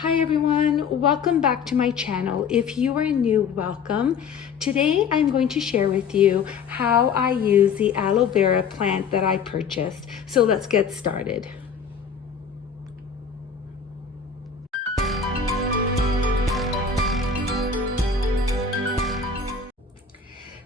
Hi everyone, welcome back to my channel. If you are new, welcome. Today I'm going to share with you how I use the aloe vera plant that I purchased. So let's get started.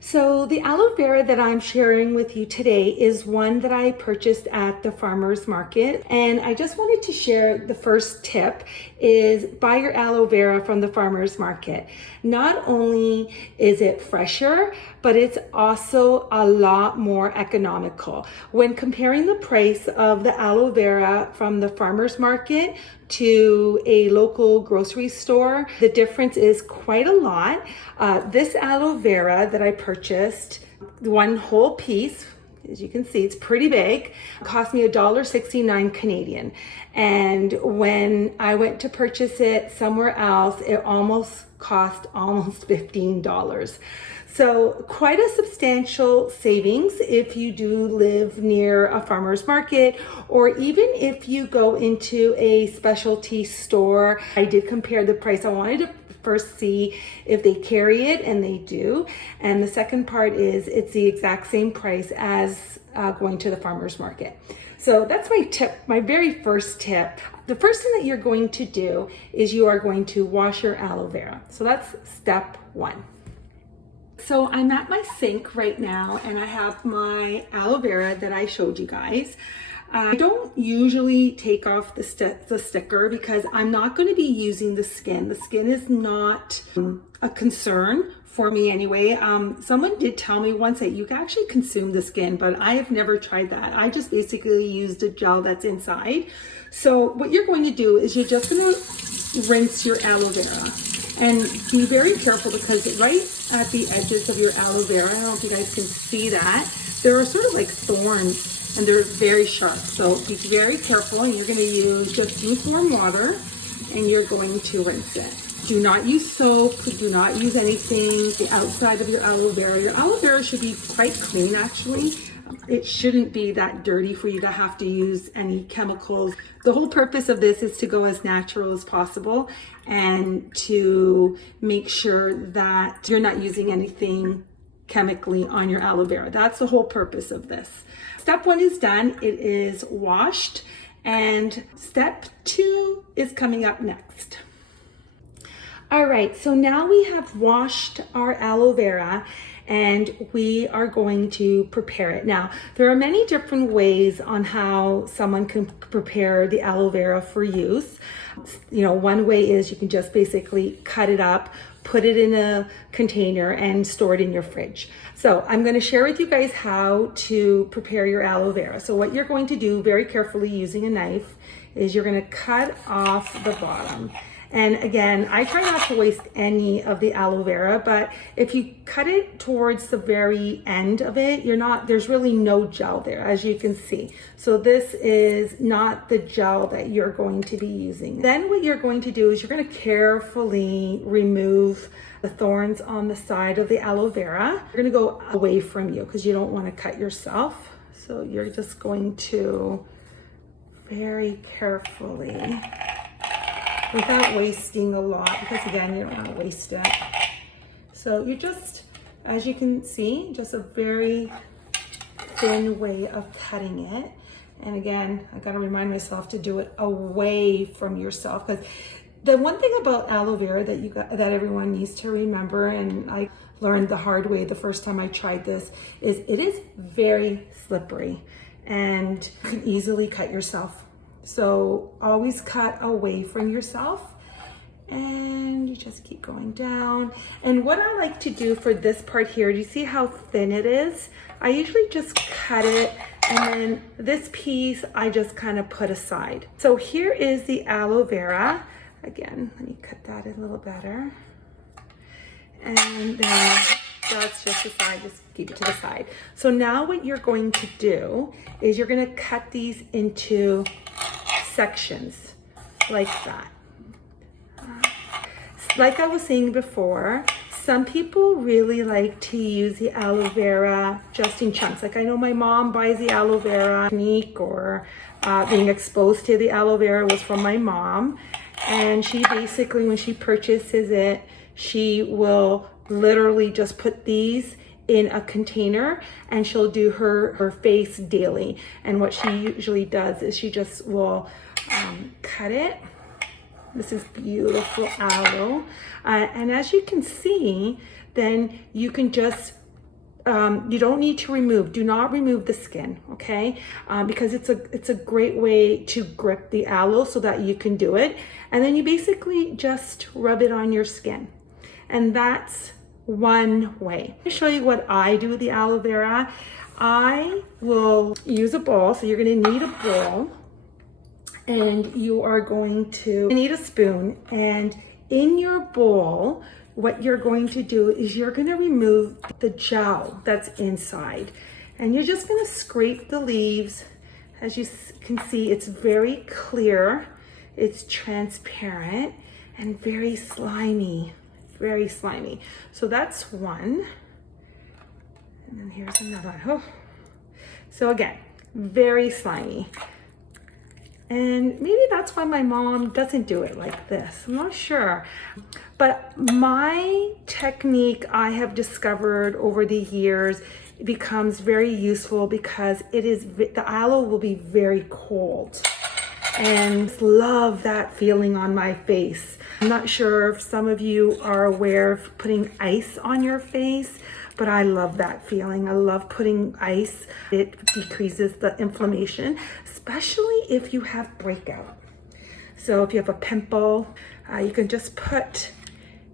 So the aloe vera that I'm sharing with you today is one that I purchased at the farmer's market. And I just wanted to share the first tip is buy your aloe vera from the farmer's market. Not only is it fresher, but it's also a lot more economical. When comparing the price of the aloe vera from the farmer's market to a local grocery store, the difference is quite a lot. This aloe vera that I purchased, one whole piece, as you can see, it's pretty big, cost me $1.69 Canadian. And when I went to purchase it somewhere else, it cost almost $15. So quite a substantial savings if you do live near a farmer's market, or even if you go into a specialty store. I did compare the price. I wanted to first see if they carry it, and they do. And the second part is it's the exact same price as going to the farmer's market. So that's my tip, my very first tip. The first thing that you're going to do is you are going to wash your aloe vera. So that's step one. So I'm at my sink right now and I have my aloe vera that I showed you guys. I don't usually take off the sticker because I'm not going to be using the skin. The skin is not a concern for me anyway. Someone did tell me once that you can actually consume the skin, but I have never tried that. I just basically use the gel that's inside. So what you're going to do is you're just going to rinse your aloe vera. And be very careful because right at the edges of your aloe vera, I don't know if you guys can see that, there are sort of like thorns and they're very sharp. So be very careful, and you're going to use just lukewarm water and you're going to rinse it. Do not use soap, do not use anything the outside of your aloe vera. Your aloe vera should be quite clean actually. It shouldn't be that dirty for you to have to use any chemicals. The whole purpose of this is to go as natural as possible and to make sure that you're not using anything chemically on your aloe vera. That's the whole purpose of this. Step one is done. It is washed, and step two is coming up next. All right, so now we have washed our aloe vera and we are going to prepare it. Now, there are many different ways on how someone can prepare the aloe vera for use. You know, one way is you can just basically cut it up, put it in a container and store it in your fridge. So I'm going to share with you guys how to prepare your aloe vera. So what you're going to do very carefully using a knife is you're going to cut off the bottom. And again, I try not to waste any of the aloe vera, but if you cut it towards the very end of it, there's really no gel there, as you can see. So this is not the gel that you're going to be using. Then what you're going to do is you're going to carefully remove the thorns on the side of the aloe vera. You're going to go away from you because you don't want to cut yourself. So you're just going to very carefully, without wasting a lot, because again, you don't want to waste it. So you just, as you can see, just a very thin way of cutting it. And again, I got to remind myself to do it away from yourself, because the one thing about aloe vera that everyone needs to remember, and I learned the hard way the first time I tried this, is it is very slippery and you can easily cut yourself. So always cut away from yourself, and you just keep going down. And what I like to do for this part here, do you see how thin it is? I usually just cut it, and then this piece I just kind of put aside. So here is the aloe vera. Again, let me cut that a little better. And then that's just the side, just keep it to the side. So now what you're going to do is you're going to cut these into sections like that. Like I was saying before, some people really like to use the aloe vera just in chunks. Like I know my mom buys the aloe vera technique, or being exposed to the aloe vera was from my mom. And she basically, when she purchases it, she will literally just put these in a container and she'll do her face daily. And what she usually does is she just will cut it. This is beautiful aloe. And as you can see, then you can just, you don't need to remove, do not remove the skin, okay? Because it's a great way to grip the aloe so that you can do it. And then you basically just rub it on your skin. And that's one way. I'll show you what I do with the aloe vera. I will use a bowl, so you're gonna need a bowl. And you are going to need a spoon, and in your bowl, what you're going to do is you're going to remove the gel that's inside, and you're just going to scrape the leaves. As you can see, it's very clear, it's transparent, and very slimy, very slimy. So that's one, and then here's another one. Oh. So again, very slimy. And maybe that's why my mom doesn't do it like this. I'm not sure. But my technique I have discovered over the years becomes very useful because the aloe will be very cold. And love that feeling on my face. I'm not sure if some of you are aware of putting ice on your face, but I love that feeling. I love putting ice. It decreases the inflammation, especially if you have breakout. So if you have a pimple, you can just put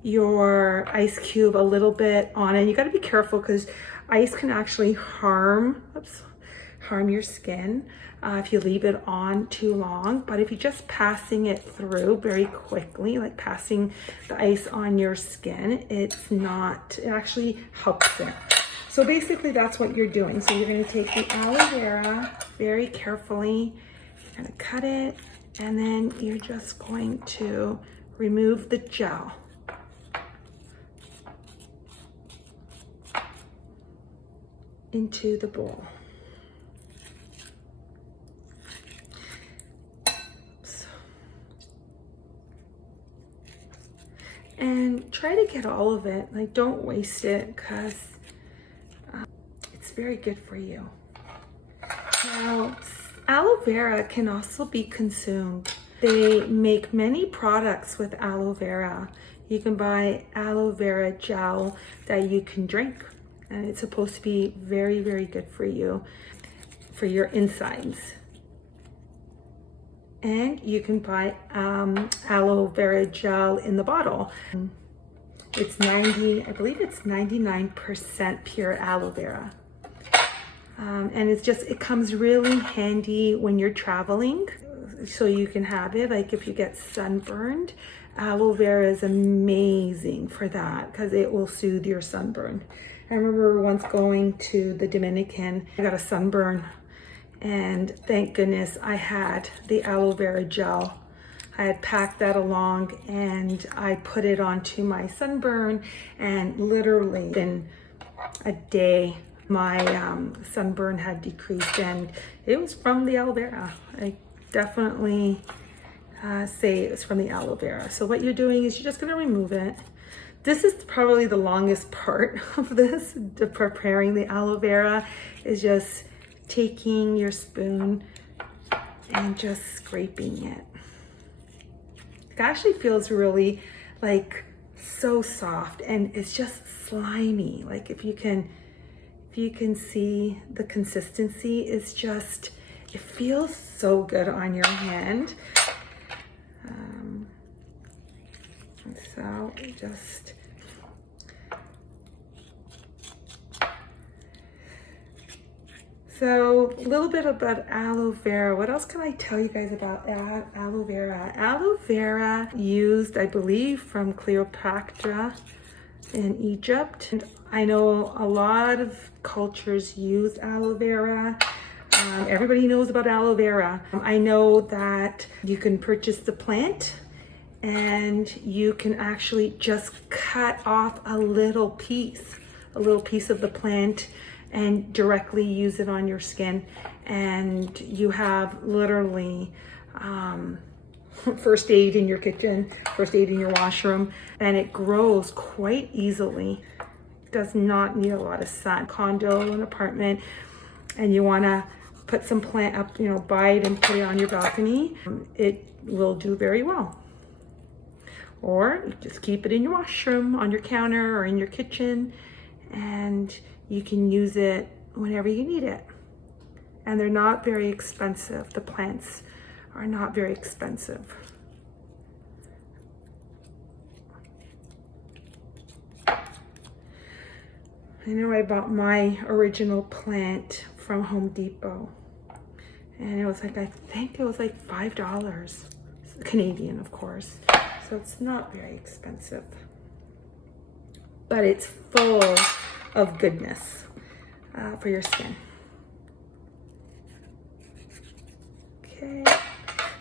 your ice cube a little bit on it. You gotta be careful because ice can actually harm your skin if you leave it on too long. But if you're just passing it through very quickly, like passing the ice on your skin, it actually helps it. So basically that's what you're doing. So you're gonna take the aloe vera very carefully, you're gonna cut it, and then you're just going to remove the gel. Into the bowl. And try to get all of it, like don't waste it because it's very good for you. Now, aloe vera can also be consumed. They make many products with aloe vera. You can buy aloe vera gel that you can drink, and it's supposed to be very, very good for you, for your insides. And you can buy aloe vera gel in the bottle. It's I believe it's 99% pure aloe vera. And it comes really handy when you're traveling. So you can have it, like if you get sunburned, aloe vera is amazing for that because it will soothe your sunburn. I remember once going to the Dominican, I got a sunburn. And thank goodness I had the aloe vera gel. I had packed that along and I put it onto my sunburn, and literally in a day, my sunburn had decreased, and it was from the aloe vera. I definitely say it was from the aloe vera. So what you're doing is you're just gonna remove it. This is probably the longest part of this, preparing the aloe vera, is just taking your spoon and just scraping it. It actually feels really like so soft, and it's just slimy. Like if you can see the consistency, it's just, it feels so good on your hand. So just So a little bit about aloe vera. What else can I tell you guys about aloe vera? Aloe vera used, I believe, from Cleopatra in Egypt. And I know a lot of cultures use aloe vera. Everybody knows about aloe vera. I know that you can purchase the plant and you can actually just cut off a little piece of the plant and directly use it on your skin, and you have literally first aid in your kitchen, first aid in your washroom, and it grows quite easily. Does not need a lot of sun. Condo, an apartment, and you want to put some plant up, you know, buy it and put it on your balcony, it will do very well. Or you just keep it in your washroom, on your counter, or in your kitchen, and you can use it whenever you need it. And they're not very expensive. The plants are not very expensive. I know I bought my original plant from Home Depot, and it was like, I think it was like $5, Canadian, of course. So it's not very expensive, but it's full of goodness for your skin. Okay,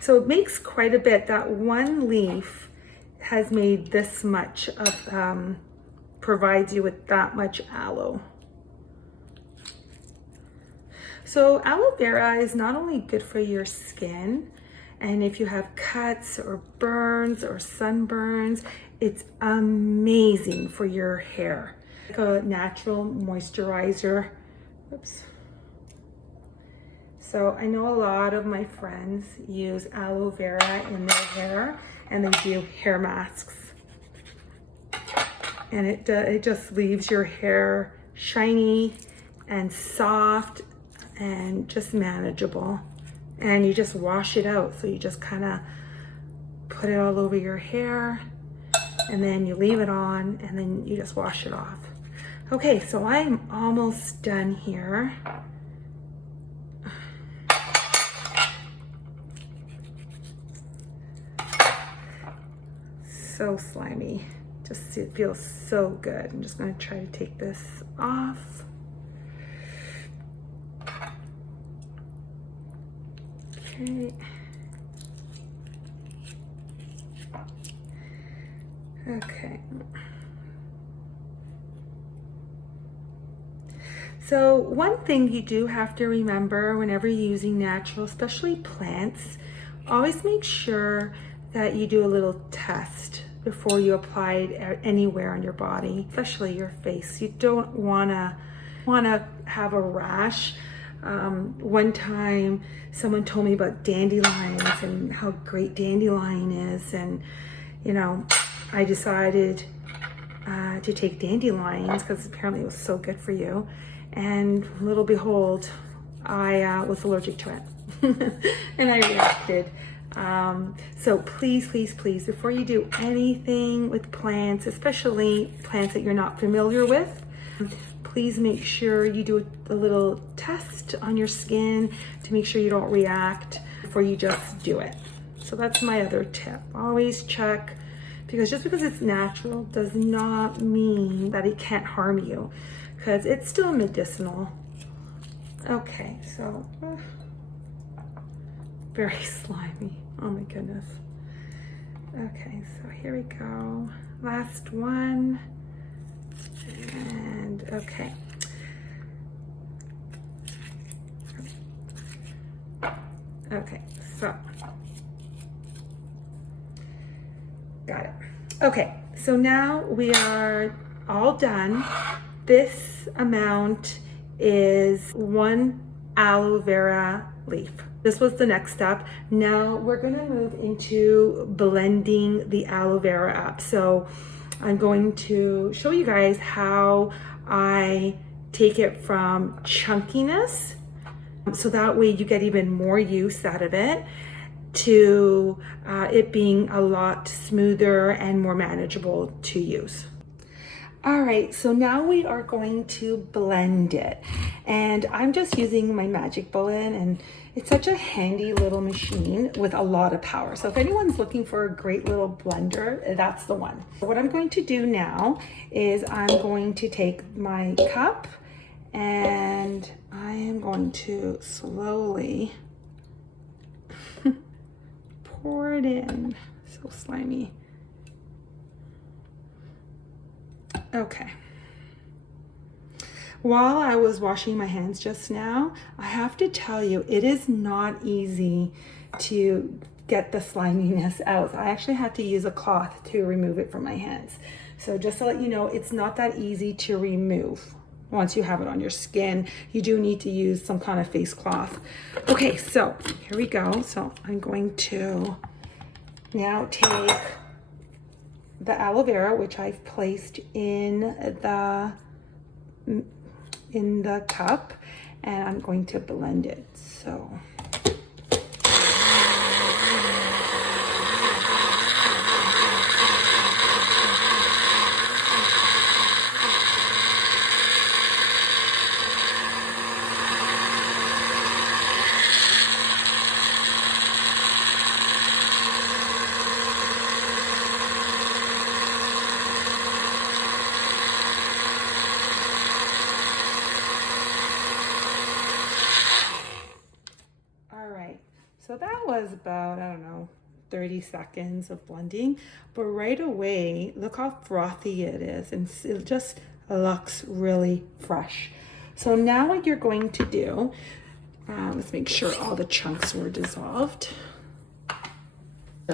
so it makes quite a bit. That one leaf has made this much of, provides you with that much aloe. So aloe vera is not only good for your skin, and if you have cuts or burns or sunburns, it's amazing for your hair. Like a natural moisturizer. Oops. So I know a lot of my friends use aloe vera in their hair, and they do hair masks. And it just leaves your hair shiny and soft and just manageable. And you just wash it out. So you just kind of put it all over your hair, and then you leave it on, and then you just wash it off. Okay, so I'm almost done here. So slimy. Just, it feels so good. I'm just going to try to take this off. Okay. Okay. So one thing you do have to remember whenever you're using natural, especially plants, always make sure that you do a little test before you apply it anywhere on your body, especially your face. You don't wanna have a rash. One time someone told me about dandelions and how great dandelion is, and you know, I decided to take dandelions because apparently it was so good for you, and little behold, I was allergic to it and I reacted. So please, please, please, before you do anything with plants, especially plants that you're not familiar with, please make sure you do a little test on your skin to make sure you don't react before you just do it. So that's my other tip. Always check, because just because it's natural does not mean that it can't harm you, because it's still medicinal. Okay, so very slimy. Oh my goodness. Okay, so here we go. Last one. And okay. Okay, so got it. Okay, so now we are all done. This amount is 1 aloe vera leaf. This was the next step. Now we're gonna move into blending the aloe vera up. So I'm going to show you guys how I take it from chunkiness, so that way you get even more use out of it, to it being a lot smoother and more manageable to use. All right, so now we are going to blend it. And I'm just using my magic bullet, and it's such a handy little machine with a lot of power. So if anyone's looking for a great little blender, that's the one. What I'm going to do now is I'm going to take my cup, and I am going to slowly pour it in. So slimy. Okay. While I was washing my hands just now, I have to tell you, it is not easy to get the sliminess out. I actually had to use a cloth to remove it from my hands. So just to let you know, it's not that easy to remove. Once you have it on your skin, you do need to use some kind of face cloth. Okay, so here we go. So I'm going to now take the aloe vera, which I've placed in the cup, and I'm going to blend it. So So that was about, I don't know, 30 seconds of blending, but right away, look how frothy it is, and it just looks really fresh. So now what you're going to do, let's make sure all the chunks were dissolved.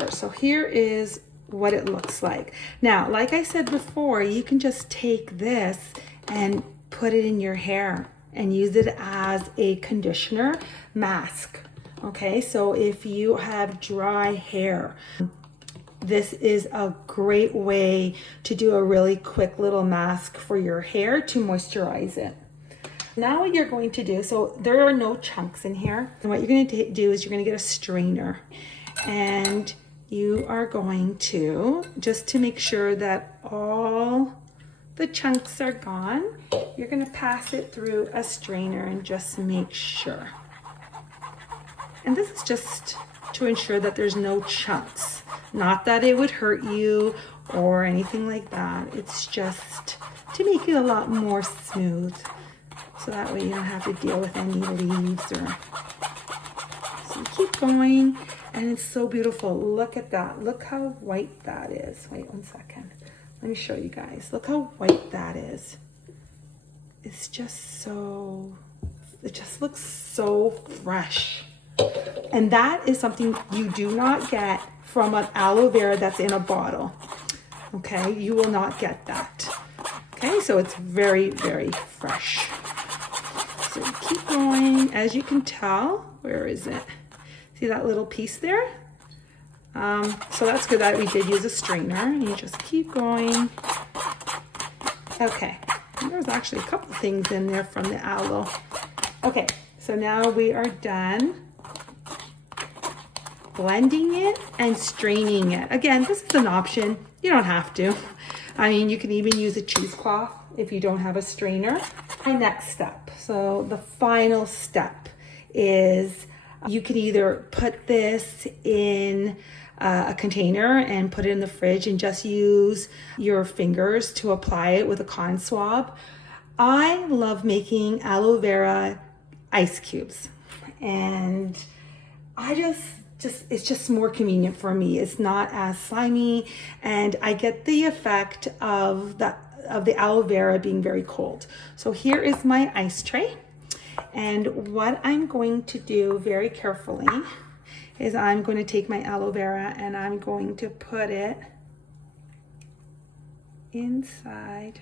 So here is what it looks like. Now, like I said before, you can just take this and put it in your hair and use it as a conditioner mask. Okay, so if you have dry hair, this is a great way to do a really quick little mask for your hair to moisturize it. Now what you're going to do, so there are no chunks in here. And what you're going to do is you're going to get a strainer, and you are going to, just to make sure that all the chunks are gone, you're going to pass it through a strainer and just make sure. And this is just to ensure that there's no chunks. Not that it would hurt you or anything like that. It's just to make it a lot more smooth. So that way you don't have to deal with any leaves or... So you keep going, and it's so beautiful. Look at that. Look how white that is. Wait 1 second. Let me show you guys. Look how white that is. It's just so... It just looks so fresh. And that is something you do not get from an aloe vera that's in a bottle. Okay, you will not get that. Okay, so it's very, very fresh. So keep going. As you can tell, where is it? See that little piece there? So that's good that we did use a strainer. You just keep going. Okay, there's actually a couple things in there from the aloe. Okay, so now we are done blending it and straining it. Again, this is an option. You don't have to. I mean, you can even use a cheesecloth if you don't have a strainer. My next step, so the final step is you can either put this in a container and put it in the fridge and just use your fingers to apply it with a cotton swab. I love making aloe vera ice cubes, and it's just more convenient for me. It's not as slimy, and I get the effect of the aloe vera being very cold. So here is my ice tray, and what I'm going to do very carefully is I'm going to take my aloe vera and I'm going to put it inside.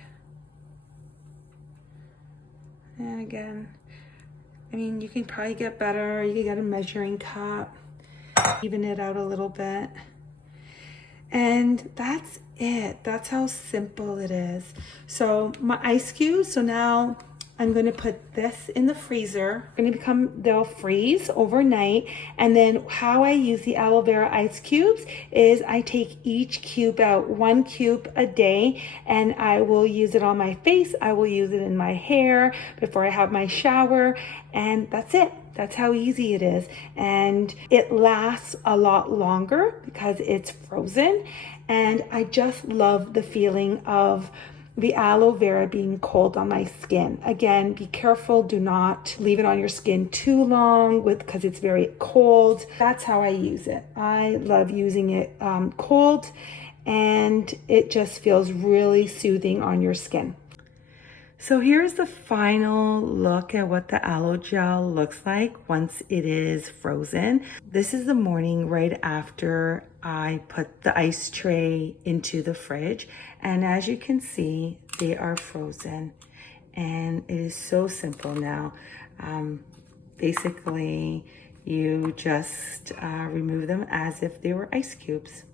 And again, I mean, you can probably get better. You can get a measuring cup, even it out a little bit. And that's it. That's how simple it is. So my ice cubes, so now I'm going to put this in the freezer. They'll freeze overnight. And then how I use the aloe vera ice cubes is I take each cube out, 1 cube a day, and I will use it on my face. I will use it in my hair before I have my shower, and that's it. That's how easy it is. And it lasts a lot longer because it's frozen. And I just love the feeling of the aloe vera being cold on my skin. Again, be careful. Do not leave it on your skin too long because it's very cold. That's how I use it. I love using it cold, and it just feels really soothing on your skin. So here's the final look at what the aloe gel looks like once it is frozen. This is the morning right after I put the ice tray into the fridge. And as you can see, they are frozen. And it is so simple now. Basically, you just remove them as if they were ice cubes.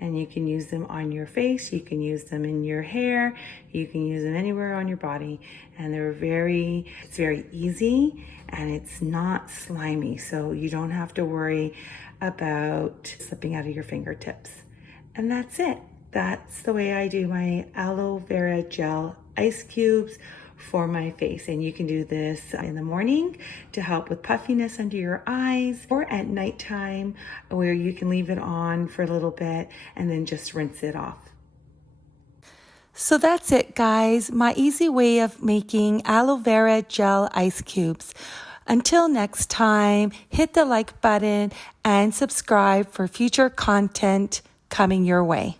And you can use them on your face, you can use them in your hair, you can use them anywhere on your body. And it's very easy and it's not slimy. So you don't have to worry about slipping out of your fingertips. And that's it. That's the way I do my aloe vera gel ice cubes for my face. And you can do this in the morning to help with puffiness under your eyes, or at nighttime where you can leave it on for a little bit and then just rinse it off. So that's it, guys. My easy way of making aloe vera gel ice cubes. Until next time, hit the like button and subscribe for future content coming your way.